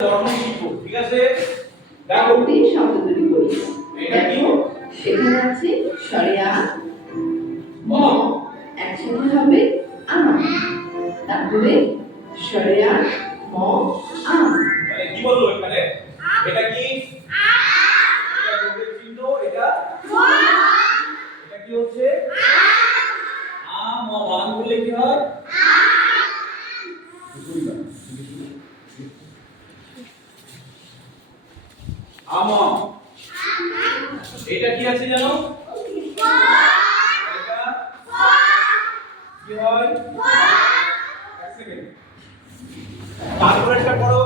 গঠন শিখবো, ঠিক আছে? দেখো তিন শব্দ তৈরি করি। এটা কি? দেখো এখানে আছে সরিয়া ম, একসাথে হবে আম। তারপরে সরিয়া ম আম। মানে কি বলবো এখানে? এটা কি? এটা যোগের চিহ্ন, এটা এটা কি হচ্ছে? আম বানান করলে কি হয়? আম। এটা কি আছে জানো? এটা কি হয়? এক সেকেন্ড। তারপর এটা করো।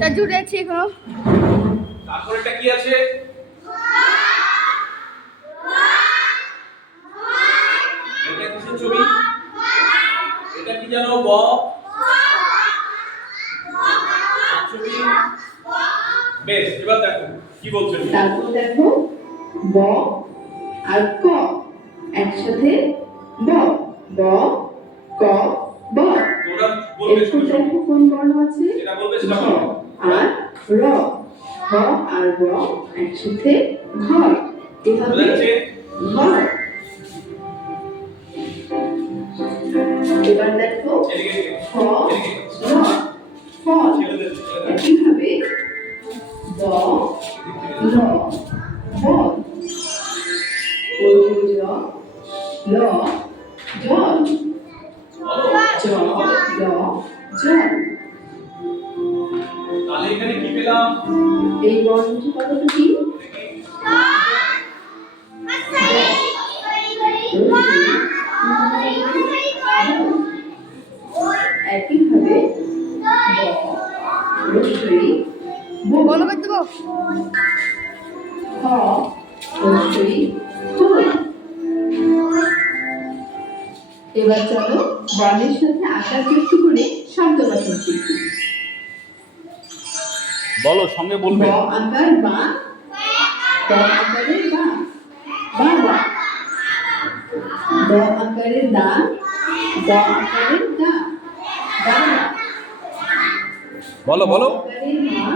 তা জুড়ে আছে এখনো। তারপর এটা কি আছে? এটা কিসের ছবি? এটা কি জানো? ব ছবি। বেশ, এবার দেখো কি বলছে। তারপর দেখো ব আর ক একসাথে ব, ব ক ব। তোমরা বলবে এরপর দেখো কোন বর্ণ আছে? এটা বলবে ঝ সেটা বলো। আর র। হ আর র একসাথে ঘর। এভাবে বুঝাচ্ছে? ঘর। এবার দেখো এদিকে হ এদিকে র ফল। ছেলেদের একইভাবে ব ল বল। জ ল জল। জ ল জল। তাহলে এখানে কি পেলাম? এই বর্ণটি কতটা কি? একইভাবে রস্বই বলো করে দেবো। হ রস্বই হই। এবার চলো বর্ণের সাথে আকার যুক্ত করে শব্দ গঠন শিখি। বলো, সঙ্গে ব বলবে। আকার বা, ত আকারের বা, বাবা। দ আকারের দা, দ আকারের দা, দাদা। বলো বলো। ম আকারের মা,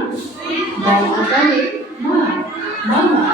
দ আকারের মা, মামা।